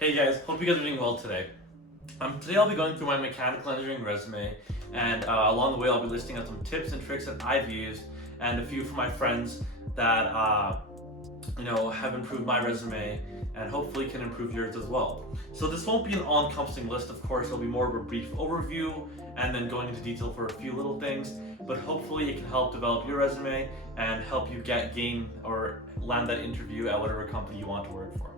Hey guys, hope you guys are doing well today. Today I'll be going through my mechanical engineering resume, and along the way I'll be listing out some tips and tricks that I've used and a few from my friends that have improved my resume and hopefully can improve yours as well. So this won't be an all-encompassing list, of course. It'll be more of a brief overview and then going into detail for a few little things, but hopefully it can help develop your resume and help you gain or land that interview at whatever company you want to work for.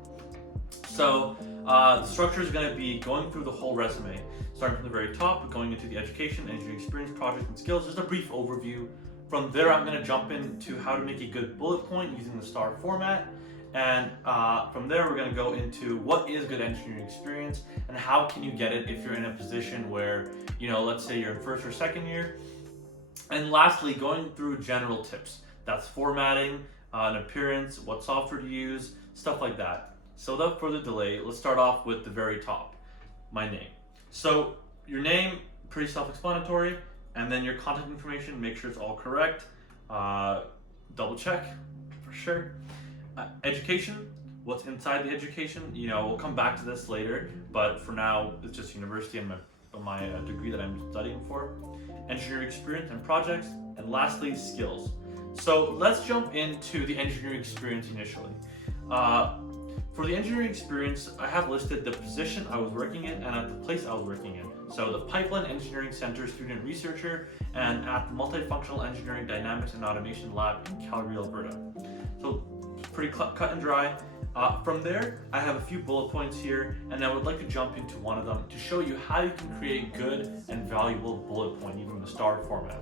So the structure is going to be going through the whole resume, starting from the very top, going into the education, engineering experience, projects, and skills, just a brief overview. From there, I'm going to jump into how to make a good bullet point using the STAR format. And from there, we're going to go into what is good engineering experience and how can you get it if you're in a position where, let's say you're in first or second year. And lastly, going through general tips. That's formatting, an appearance, what software to use, stuff like that. So without further delay, let's start off with the very top, my name. So your name, pretty self-explanatory, and then your contact information, make sure it's all correct. Double check for sure. Education, what's inside the education, we'll come back to this later, but for now, it's just university and my degree that I'm studying for. Engineering experience and projects, and lastly, skills. So let's jump into the engineering experience initially. For the engineering experience, I have listed the position I was working in and at the place I was working in. So the Pipeline Engineering Center student researcher and at the Multifunctional Engineering Dynamics and Automation Lab in Calgary, Alberta. So pretty cut and dry. From there, I have a few bullet points here, and I would like to jump into one of them to show you how you can create good and valuable bullet point using the STAR format.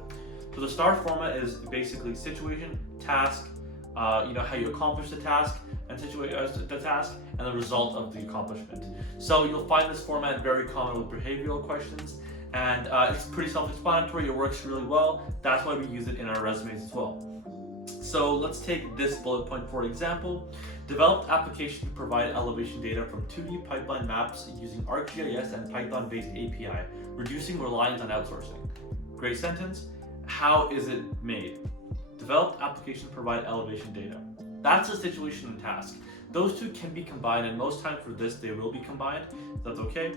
So the STAR format is basically situation, task, how you accomplish the task, and the task and the result of the accomplishment. So you'll find this format very common with behavioral questions, and it's pretty self-explanatory. It works really well. That's why we use it in our resumes as well. So let's take this bullet point for example. Developed application to provide elevation data from 2D pipeline maps using ArcGIS and Python-based API, reducing reliance on outsourcing. Great sentence. How is it made? Developed application to provide elevation data. That's a situation and task. Those two can be combined, and most times for this they will be combined. That's okay.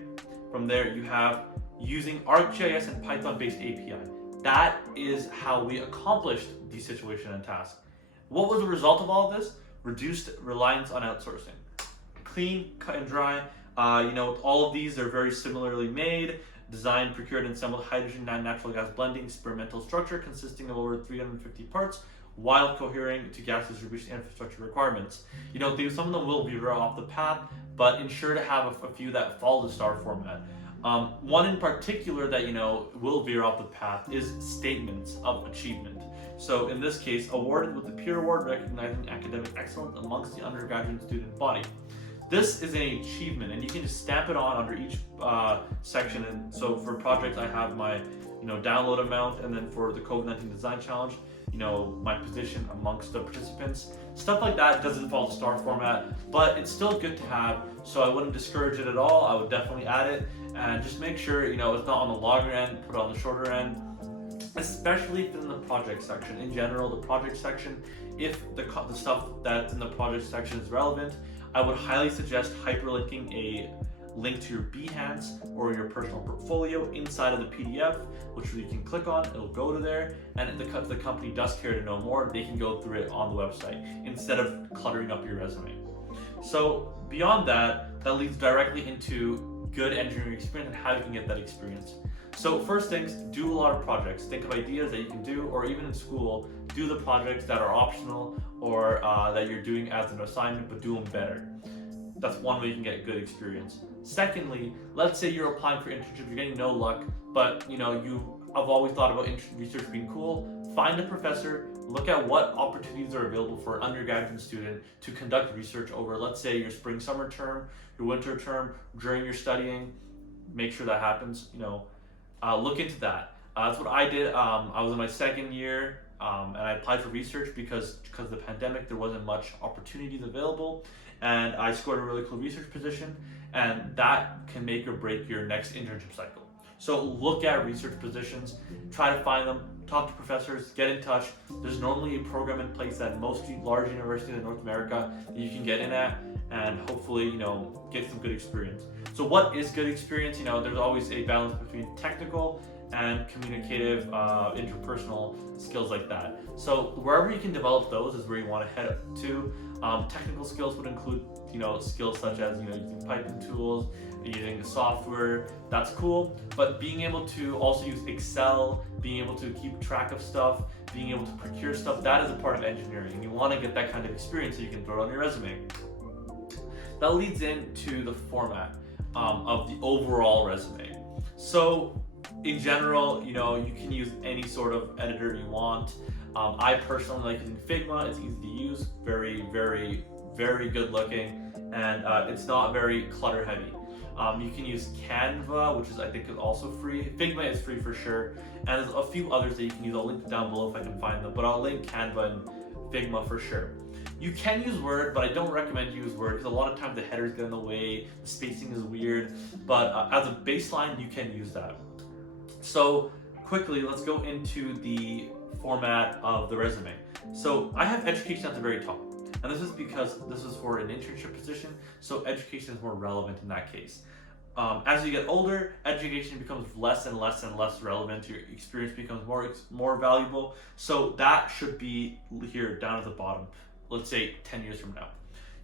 From there you have using ArcGIS and Python-based API. That is how we accomplished the situation and task. What was the result of all of this? Reduced reliance on outsourcing. Clean, cut and dry. All of these are very similarly made. Designed, procured, and assembled hydrogen and natural gas blending experimental structure consisting of over 350 parts while cohering to gas distribution infrastructure requirements. Some of them will veer off the path, but ensure to have a few that follow the STAR format. One in particular that will veer off the path is statements of achievement. So in this case, awarded with the peer award recognizing academic excellence amongst the undergraduate student body. This is an achievement, and you can just stamp it on under each section. And so for projects, I have my download amount, and then for the COVID-19 design challenge, my position amongst the participants. Stuff like that doesn't follow the STAR format, but it's still good to have, so I wouldn't discourage it at all. I would definitely add it, and just make sure it's not on the longer end, put it on the shorter end, especially if it's in the project section. In general, the project section, if the stuff that's in the project section is relevant, I would highly suggest hyperlinking a link to your Behance or your personal portfolio inside of the PDF, which you can click on, it'll go to there, and if the company does care to know more, they can go through it on the website instead of cluttering up your resume. So beyond that leads directly into good engineering experience and how you can get that experience. So first things, do a lot of projects. Think of ideas that you can do, or even in school, do the projects that are optional or that you're doing as an assignment, but do them better. That's one way you can get good experience. Secondly, let's say you're applying for internship, you're getting no luck, but I've always thought about research being cool. Find a professor, look at what opportunities are available for an undergraduate student to conduct research over, let's say, your spring, summer term, your winter term, during your studying. Make sure that happens. Look into that. That's what I did. I was in my second year, and I applied for research because of the pandemic, there wasn't much opportunities available, and I scored a really cool research position, and that can make or break your next internship cycle. So look at research positions, try to find them, talk to professors, get in touch. There's normally a program in place at most large universities in North America that you can get in at, and hopefully, get some good experience. So what is good experience? There's always a balance between technical and communicative, interpersonal skills like that. So wherever you can develop those is where you want to head to. Technical skills would include, skills such as, using Python tools, using the software, that's cool. But being able to also use Excel, being able to keep track of stuff, being able to procure stuff, that is a part of engineering. And you want to get that kind of experience so you can throw it on your resume. That leads into the format of the overall resume. So in general, you can use any sort of editor you want. I personally like using Figma. It's easy to use, very, very, very good looking, and it's not very clutter heavy. You can use Canva, which I think is also free. Figma is free for sure, and there's a few others that you can use. I'll link down below if I can find them, but I'll link Canva and Figma for sure. You can use Word, but I don't recommend you use Word because a lot of times the headers get in the way, the spacing is weird, but as a baseline, you can use that. So quickly, let's go into the format of the resume. So I have education at the very top, and this is because this is for an internship position, so education is more relevant in that case. As you get older, education becomes less and less and less relevant. Your experience becomes more valuable, so that should be here down at the bottom, let's say 10 years from now.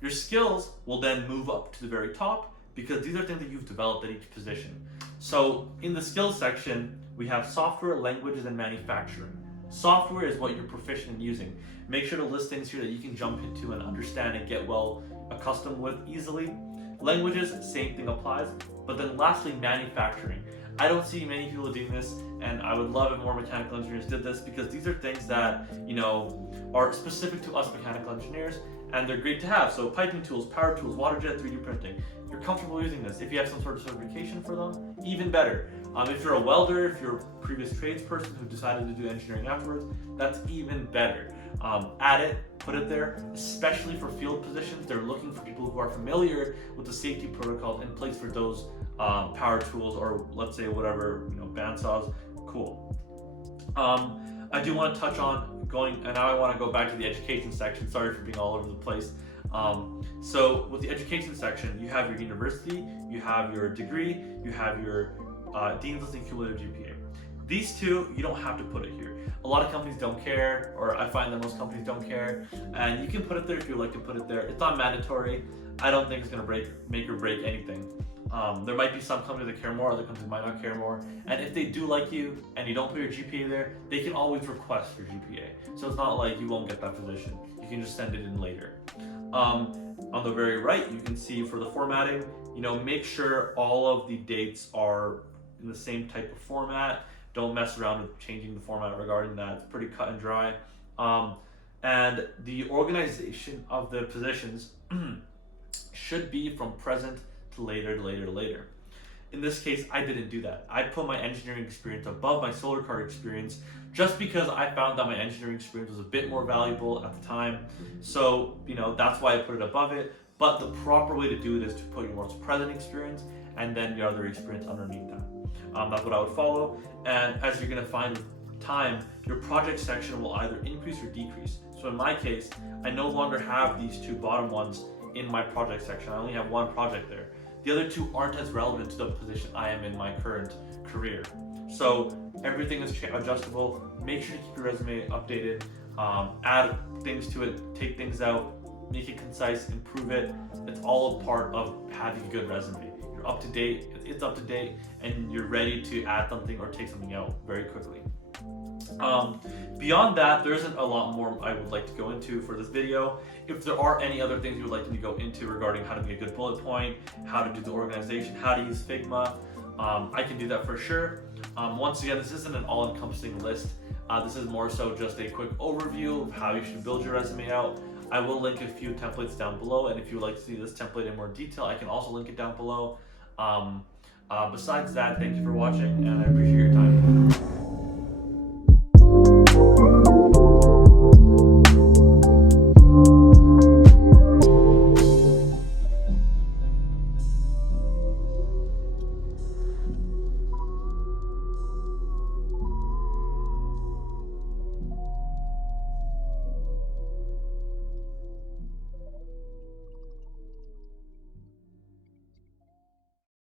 Your skills will then move up to the very top because these are things that you've developed at each position. So in the skills section, we have software, languages, and manufacturing. Software is what you're proficient in using. Make sure to list things here that you can jump into and understand and get well accustomed with easily. Languages, same thing applies. But then lastly, manufacturing. I don't see many people doing this, and I would love if more mechanical engineers did this because these are things that, are specific to us mechanical engineers, and they're great to have. So piping tools, power tools, water jet, 3D printing. If you're comfortable using this, if you have some sort of certification for them, even better. If you're a welder, if you're a previous tradesperson who decided to do engineering afterwards, that's even better. Add it, put it there, especially for field positions. They're looking for people who are familiar with the safety protocols in place for those power tools, or let's say whatever, bandsaws, cool. I do want to touch on and now I want to go back to the education section. Sorry for being all over the place. So with the education section, you have your university, you have your degree, you have your Dean's List and cumulative GPA. These two, you don't have to put it here. A lot of companies don't care, or I find that most companies don't care, and you can put it there if you like to put it there. It's not mandatory. I don't think it's going to make or break anything. There might be some companies that care more, other companies might not care more, and if they do like you and you don't put your GPA there, they can always request your GPA. So it's not like you won't get that position. You can just send it in later. On the very right, you can see for the formatting, make sure all of the dates are in the same type of format. Don't mess around with changing the format regarding that. It's pretty cut and dry. And the organization of the positions should be from present to later. In this case, I didn't do that. I put my engineering experience above my solar car experience just because I found that my engineering experience was a bit more valuable at the time. So, that's why I put it above it. But the proper way to do it is to put your most present experience and then your other experience underneath that. That's what I would follow. And as you're going to find with time, your project section will either increase or decrease. So in my case, I no longer have these two bottom ones in my project section. I only have one project there. The other two aren't as relevant to the position I am in my current career. So everything is adjustable. Make sure to keep your resume updated. Add things to it, take things out, make it concise, improve it. It's all a part of having a good resume. You're up to date, it's up to date, and you're ready to add something or take something out very quickly. Beyond that, there isn't a lot more I would like to go into for this video. If there are any other things you would like me to go into regarding how to make a good bullet point, how to do the organization, how to use Figma, I can do that for sure. Once again, this isn't an all-encompassing list. This is more so just a quick overview of how you should build your resume out. I will link a few templates down below, and if you would like to see this template in more detail, I can also link it down below. Besides that, thank you for watching, and I appreciate your time.